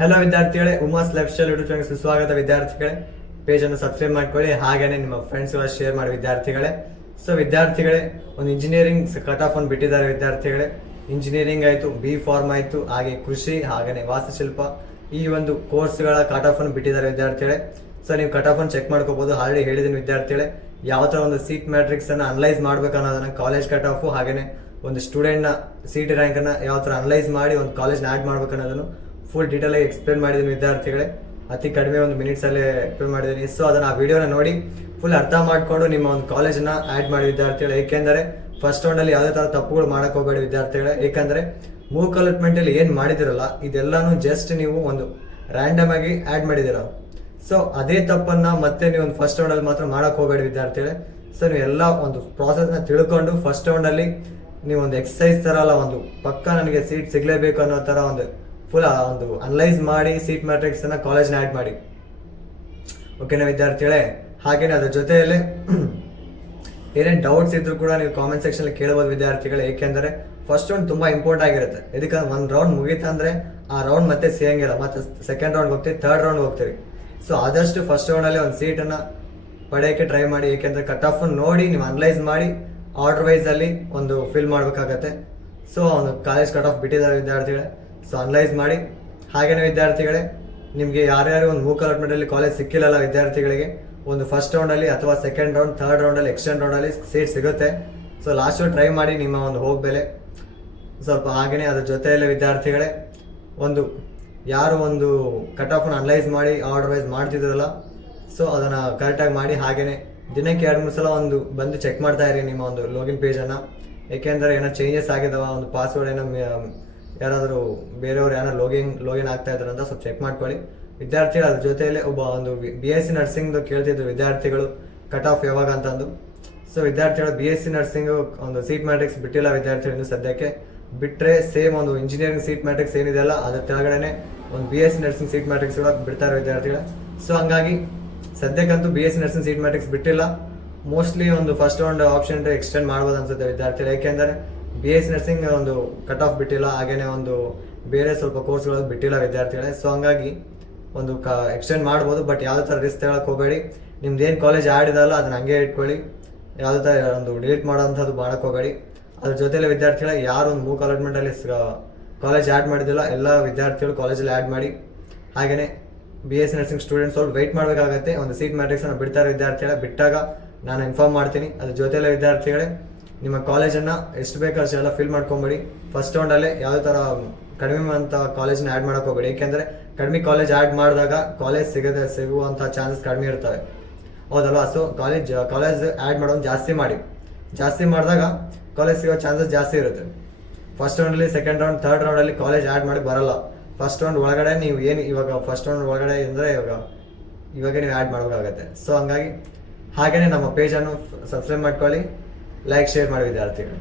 Hello ವಿದ್ಯಾರ್ಥಿಗಳೇ, Uma's life style YouTube ಚಾನಲ್ಗೆ ಸುಸ್ವಾಗತ. ವಿದ್ಯಾರ್ಥಿಗಳೇ, ಪೇಜ್ ಅನ್ನು ಸಬ್ಸ್ಕ್ರೈಬ್ ಮಾಡ್ಕೊಳ್ಳಿ, ಹಾಗೇನೆ ನಿಮ್ಮ ಫ್ರೆಂಡ್ಸ್ ಶೇರ್ ಮಾಡಿ. ವಿದ್ಯಾರ್ಥಿಗಳೇ, ವಿದ್ಯಾರ್ಥಿಗಳೇ, ಒಂದು ಇಂಜಿನಿಯರಿಂಗ್ ಕಟ್ ಆಫ್ ಒಂದು ಬಿಟ್ಟಿದ್ದಾರೆ. ವಿದ್ಯಾರ್ಥಿಗಳೇ, ಇಂಜಿನಿಯರಿಂಗ್ ಆಯಿತು, ಬಿ ಫಾರ್ಮ್ ಆಯಿತು, ಹಾಗೆ ಕೃಷಿ, ಹಾಗೇನೆ ವಾಸ್ತುಶಿಲ್ಪ, ಈ ಒಂದು ಕೋರ್ಸ್ಗಳ ಕಟ್ ಆಫ್ ಅನ್ನು ಬಿಟ್ಟಿದ್ದಾರೆ. ವಿದ್ಯಾರ್ಥಿಗಳೇ, ನೀವು ಕಟ್ ಆಫ್ ಅನ್ನು ಚೆಕ್ ಮಾಡ್ಕೋಬಹುದು. ಆಲ್ರೆಡಿ ಹೇಳಿದ್ದೀನಿ ವಿದ್ಯಾರ್ಥಿಗಳೇ, ಯಾವ ಥರ ಒಂದು ಸೀಟ್ ಮ್ಯಾಟ್ರಿಕ್ಸ್ ಅನ್ನು ಅನಲೈಸ್ ಮಾಡ್ಬೇಕು ಅನ್ನೋದನ್ನ, ಕಾಲೇಜ್ ಕಟ್ ಆಫ್ ಹಾಗೇನೆ ಒಂದು ಸ್ಟೂಡೆಂಟ್ನ ಸಿಟಿ ರ್ಯಾಂಕ್ ಅನ್ನ ಯಾವ ಥರ ಅನಲೈಸ್ ಮಾಡಿ ಒಂದು ಕಾಲೇಜ್ನ ಆ್ಯಡ್ ಮಾಡ್ಬೇಕು ಅನ್ನೋದನ್ನು ಫುಲ್ ಡೀಟೇಲ್ ಆಗಿ ಎಕ್ಸ್ಪ್ಲೇನ್ ಮಾಡಿದ್ದೀನಿ. ವಿದ್ಯಾರ್ಥಿಗಳೇ, ಅತಿ ಕಡಿಮೆ ಒಂದು ಮಿನಿಟ್ಸ್ ಅಲ್ಲಿ ಎಕ್ಸ್ಪ್ಲೇನ್ ಮಾಡಿದ್ದೀನಿ. ಸೊ ಅದನ್ನ ಆ ವಿಡಿಯೋನ ನೋಡಿ ಫುಲ್ ಅರ್ಥ ಮಾಡ್ಕೊಂಡು ನಿಮ್ಮ ಒಂದು ಕಾಲೇಜನ್ನ ಆ್ಯಡ್ ಮಾಡಿ ವಿದ್ಯಾರ್ಥಿಗಳು. ಏಕೆಂದರೆ ಫಸ್ಟ್ ರೌಂಡ್ ಅಲ್ಲಿ ಯಾವುದೇ ತರ ತಪ್ಪುಗಳು ಮಾಡಕ್ ಹೋಗಬೇಡಿ ವಿದ್ಯಾರ್ಥಿಗಳೇ. ಏಕೆಂದ್ರೆ ಮೂಕ್ ಅಲಾಟ್ಮೆಂಟ್ ಅಲ್ಲಿ ಏನ್ ಮಾಡಿದಿರಲ್ಲ, ಇದೆಲ್ಲಾನು ಜಸ್ಟ್ ನೀವು ಒಂದು ರ್ಯಾಂಡಮ್ ಆಗಿ ಆ್ಯಡ್ ಮಾಡಿದಿರ. ಸೊ ಅದೇ ತಪ್ಪನ್ನ ಮತ್ತೆ ನೀವು ಒಂದು ಫಸ್ಟ್ ರೌಂಡ್ ಅಲ್ಲಿ ಮಾತ್ರ ಮಾಡಕ್ ಹೋಗಬೇಡಿ ವಿದ್ಯಾರ್ಥಿಗಳೇ. ಸೊ ನೀವು ಎಲ್ಲ ಒಂದು ಪ್ರಾಸೆಸ್ ನ ತಿಳ್ಕೊಂಡು ಫಸ್ಟ್ ರೌಂಡ್ ಅಲ್ಲಿ ನೀವು ಒಂದು ಎಕ್ಸಸೈಸ್ ತರ ಅಲ್ಲ, ಒಂದು ಪಕ್ಕ ನನಗೆ ಸೀಟ್ ಸಿಗ್ಲೇಬೇಕು ಅನ್ನೋ ತರ ಒಂದು ಫುಲ್ ಒಂದು ಅನಲೈಸ್ ಮಾಡಿ ಸೀಟ್ ಮ್ಯಾಟ್ರಿಕ್ಸ್ ಅನ್ನ ಕಾಲೇಜ್ನ ಆ್ಯಡ್ ಮಾಡಿ. ಓಕೆನಾ ವಿದ್ಯಾರ್ಥಿಗಳೇ? ಹಾಗೇನೆ ಅದ್ರ ಜೊತೆಯಲ್ಲೇ ಏನೇನು ಡೌಟ್ಸ್ ಇದ್ರು ಕೂಡ ನೀವು ಕಾಮೆಂಟ್ ಸೆಕ್ಷನ್ ಕೇಳಬಹುದು ವಿದ್ಯಾರ್ಥಿಗಳೇ. ಏಕೆಂದರೆ ಫಸ್ಟ್ ರೌಂಡ್ ತುಂಬಾ ಇಂಪಾರ್ಟೆಂಟ್ ಆಗಿರುತ್ತೆ. ಇದಕ್ಕೆ ಒಂದು ರೌಂಡ್ ಮುಗೀತಂದ್ರೆ ಆ ರೌಂಡ್ ಮತ್ತೆ ಸಿಗಂಗಿಲ್ಲ, ಮತ್ತೆ ಸೆಕೆಂಡ್ ರೌಂಡ್ ಹೋಗ್ತೀವಿ, ಥರ್ಡ್ ರೌಂಡ್ ಹೋಗ್ತೀವಿ. ಸೊ ಆದಷ್ಟು ಫಸ್ಟ್ ರೌಂಡ್ ಅಲ್ಲಿ ಒಂದು ಸೀಟನ್ನು ಪಡೆಯೋಕ್ಕೆ ಟ್ರೈ ಮಾಡಿ. ಏಕೆಂದ್ರೆ ಕಟ್ ಆಫ್ ನೋಡಿ ನೀವು ಅನಲೈಸ್ ಮಾಡಿ ಆರ್ಡರ್ ವೈಸ್ ಅಲ್ಲಿ ಒಂದು ಫಿಲ್ ಮಾಡಬೇಕಾಗತ್ತೆ. ಸೊ ಒಂದು ಕಾಲೇಜ್ ಕಟ್ ಆಫ್ ಬಿಟ್ಟಿದ್ದಾರೆ ವಿದ್ಯಾರ್ಥಿಗಳೇ. ಸೊ ಅನಲೈಸ್ ಮಾಡಿ. ಹಾಗೇನೆ ವಿದ್ಯಾರ್ಥಿಗಳೇ, ನಿಮಗೆ ಯಾರ್ಯಾರು ಒಂದು ಮೂಕ್ ಅಲಾಟ್ಮೆಂಟ್ ಅಲ್ಲಿ ಕಾಲೇಜ್ ಸಿಕ್ಕಿಲ್ಲಲ್ಲ ವಿದ್ಯಾರ್ಥಿಗಳಿಗೆ, ಒಂದು ಫಸ್ಟ್ ರೌಂಡ್ ಅಲ್ಲಿ ಅಥವಾ ಸೆಕೆಂಡ್ ರೌಂಡ್, ಥರ್ಡ್ ರೌಂಡ್ ಅಲ್ಲಿ, ಎಕ್ಸ್ಟೆಂಡ್ ರೌಂಡ್ ಅಲ್ಲಿ ಸೀಟ್ ಸಿಗುತ್ತೆ. ಸೊ ಲಾಸ್ಟ್ ಟ್ರೈ ಮಾಡಿ ನಿಮ್ಮ ಒಂದು ಹೋಗ್ಬೇಲೆ ಸ್ವಲ್ಪ. ಹಾಗೇನೆ ಅದ್ರ ಜೊತೆಯಲ್ಲೇ ವಿದ್ಯಾರ್ಥಿಗಳೇ, ಒಂದು ಯಾರು ಒಂದು ಕಟ್ ಆಫ್ ಅನಲೈಸ್ ಮಾಡಿ ಆರ್ಡರ್ ವೈಸ್ ಮಾಡ್ತಿದ್ರಲ್ಲ, ಸೊ ಅದನ್ನ ಕರೆಕ್ಟಾಗಿ ಮಾಡಿ. ಹಾಗೇನೆ ದಿನಕ್ಕೆ 2-3 ಸಲ ಒಂದು ಬಂದು ಚೆಕ್ ಮಾಡ್ತಾ ಇರಿ ನಿಮ್ಮ ಒಂದು ಲಾಗಿನ್ ಪೇಜನ್ನು. ಏಕೆಂದರೆ ಏನೋ ಚೇಂಜಸ್ ಆಗಿದಾವ, ಒಂದು ಪಾಸ್ವರ್ಡ್ ಏನೋ ಯಾರಾದರೂ ಬೇರೆಯವ್ರು ಏನೋ ಲಾಗಿನ್ ಆಗ್ತಾ ಇದ್ದಾರೆ ಅಂತ ಸ್ವಲ್ಪ ಚೆಕ್ ಮಾಡ್ಕೊಳ್ಳಿ ವಿದ್ಯಾರ್ಥಿಗಳು. ಅದ್ರ ಜೊತೆಯಲ್ಲಿ ಒಂದು BSc ನರ್ಸಿಂಗ್ ಕೇಳ್ತಿದ್ರು ವಿದ್ಯಾರ್ಥಿಗಳು ಕಟ್ ಆಫ್ ಯಾವಾಗ ಅಂತಂದು. ಸೊ ವಿದ್ಯಾರ್ಥಿಗಳು BSc ನರ್ಸಿಂಗ್ ಒಂದು ಸೀಟ್ ಮ್ಯಾಟ್ರಿಕ್ಸ್ ಬಿಟ್ಟಿಲ್ಲ ವಿದ್ಯಾರ್ಥಿಗಳು ಸದ್ಯಕ್ಕೆ. ಬಿಟ್ಟರೆ ಸೇಮ್ ಒಂದು ಇಂಜಿನಿಯರಿಂಗ್ ಸೀಟ್ ಮ್ಯಾಟ್ರಿಕ್ಸ್ ಏನಿದೆಯಲ್ಲ ಅದ್ರ ಕೆಳಗಡೆ ಒಂದು BSc ನರ್ಸಿಂಗ್ ಸೀಟ್ ಮ್ಯಾಟ್ರಿಕ್ಸ್ ಕೂಡ ಬಿಡ್ತಾರೆ ವಿದ್ಯಾರ್ಥಿಗಳು. ಸೊ ಹಂಗಾಗಿ ಸದ್ಯಕ್ಕಂತೂ BSc ನರ್ಸಿಂಗ್ ಸೀಟ್ ಮ್ಯಾಟ್ರಿಕ್ಸ್ ಬಿಟ್ಟಿಲ್ಲ. ಮೋಸ್ಟ್ಲಿ ಒಂದು ಫಸ್ಟ್ ರೌಂಡ್ ಆಪ್ಷನ್ ಎಕ್ಸ್ಟೆಂಡ್ ಮಾಡ್ಬೋದು ಅನ್ಸುತ್ತೆ ವಿದ್ಯಾರ್ಥಿಗಳು. ಏಕೆಂದರೆ BSc ನರ್ಸಿಂಗ್ ಒಂದು ಕಟ್ ಆಫ್ ಬಿಟ್ಟಿಲ್ಲ, ಹಾಗೇನೆ ಒಂದು ಬೇರೆ ಸ್ವಲ್ಪ ಕೋರ್ಸ್ಗಳು ಬಿಟ್ಟಿಲ್ಲ ವಿದ್ಯಾರ್ಥಿಗಳೇ. ಸೊ ಹಂಗಾಗಿ ಒಂದು ಎಕ್ಸ್ಟೆಂಡ್ ಮಾಡ್ಬೋದು, ಬಟ್ ಯಾವುದೇ ಥರ ರಿಸ್ಕ್ ತಗೊಳಕ್ ಹೋಗಬೇಡಿ. ನಿಮ್ದು ಏನು ಕಾಲೇಜ್ ಆಡಿದಲ್ಲ ಅದನ್ನ ಹಂಗೆ ಇಟ್ಕೊಳ್ಳಿ, ಯಾವುದೇ ಥರ ಒಂದು ಡಿಲೀಟ್ ಮಾಡೋಂಥದ್ದು ಮಾಡಕ್ ಹೋಗಬೇಡಿ. ಅದ್ರ ಜೊತೆಲಿ ವಿದ್ಯಾರ್ಥಿಗಳ ಯಾರು ಒಂದು ಮೂಕ್ ಅಲಾಟ್ಮೆಂಟ್ ಅಲ್ಲಿ ಕಾಲೇಜ್ ಆ್ಯಡ್ ಮಾಡಿದಿಲ್ಲ, ಎಲ್ಲ ವಿದ್ಯಾರ್ಥಿಗಳು ಕಾಲೇಜಲ್ಲಿ ಆ್ಯಡ್ ಮಾಡಿ. ಹಾಗೇನೆ BSc ನರ್ಸಿಂಗ್ ಸ್ಟೂಡೆಂಟ್ಸ್ ಅವ್ರು ವೆಯ್ಟ್ ಮಾಡಬೇಕಾಗತ್ತೆ. ಒಂದು ಸೀಟ್ ಮ್ಯಾಟ್ರಿಕ್ಸ್ ಅನ್ನು ಬಿಡ್ತಾರೆ ವಿದ್ಯಾರ್ಥಿಗಳ, ಬಿಟ್ಟಾಗ ನಾನು ಇನ್ಫಾರ್ಮ್ ಮಾಡ್ತೀನಿ. ಅದ್ರ ಜೊತೆಲೆ ವಿದ್ಯಾರ್ಥಿಗಳೇ, ನಿಮ್ಮ ಕಾಲೇಜನ್ನು ಎಷ್ಟು ಬೇಕು ಅಷ್ಟೆಲ್ಲ ಫಿಲ್ ಮಾಡ್ಕೊಂಬಿಡಿ. ಫಸ್ಟ್ ರೌಂಡಲ್ಲೇ ಯಾವುದೇ ಥರ ಕಡಿಮೆ ಅಂತ ಕಾಲೇಜ್ನ ಆ್ಯಡ್ ಮಾಡಕ್ಕೆ ಹೋಗಬೇಡಿ. ಏಕೆಂದರೆ ಕಡಿಮೆ ಕಾಲೇಜ್ ಆ್ಯಡ್ ಮಾಡಿದಾಗ ಕಾಲೇಜ್ ಸಿಗುವಂಥ ಚಾನ್ಸಸ್ ಕಡಿಮೆ ಇರ್ತವೆ, ಹೌದಲ್ವಾ? ಸೊ ಕಾಲೇಜ್ ಆ್ಯಡ್ ಮಾಡೋದು ಜಾಸ್ತಿ ಮಾಡಿದಾಗ ಕಾಲೇಜ್ ಸಿಗೋ ಚಾನ್ಸಸ್ ಜಾಸ್ತಿ ಇರುತ್ತೆ. ಫಸ್ಟ್ ರೌಂಡಲ್ಲಿ, ಸೆಕೆಂಡ್ ರೌಂಡ್, ಥರ್ಡ್ ರೌಂಡಲ್ಲಿ ಕಾಲೇಜ್ ಆ್ಯಡ್ ಮಾಡೋಕ್ಕೆ ಬರಲ್ಲ. ಫಸ್ಟ್ ರೌಂಡ್ ಒಳಗಡೆ ನೀವು ಏನು ಇವಾಗ ಫಸ್ಟ್ ರೌಂಡ್ ಒಳಗಡೆ ಅಂದರೆ ಇವಾಗ ನೀವು ಆ್ಯಡ್ ಮಾಡಬೇಕಾಗತ್ತೆ. ಸೊ ಹಂಗಾಗಿ ಹಾಗೇನೆ ನಮ್ಮ ಪೇಜನ್ನು ಸಬ್ಸ್ಕ್ರೈಬ್ ಮಾಡ್ಕೊಳ್ಳಿ, ಲೈಕ್ ಶೇರ್ ಮಾಡಿ ವಿದ್ಯಾರ್ಥಿಗಳು.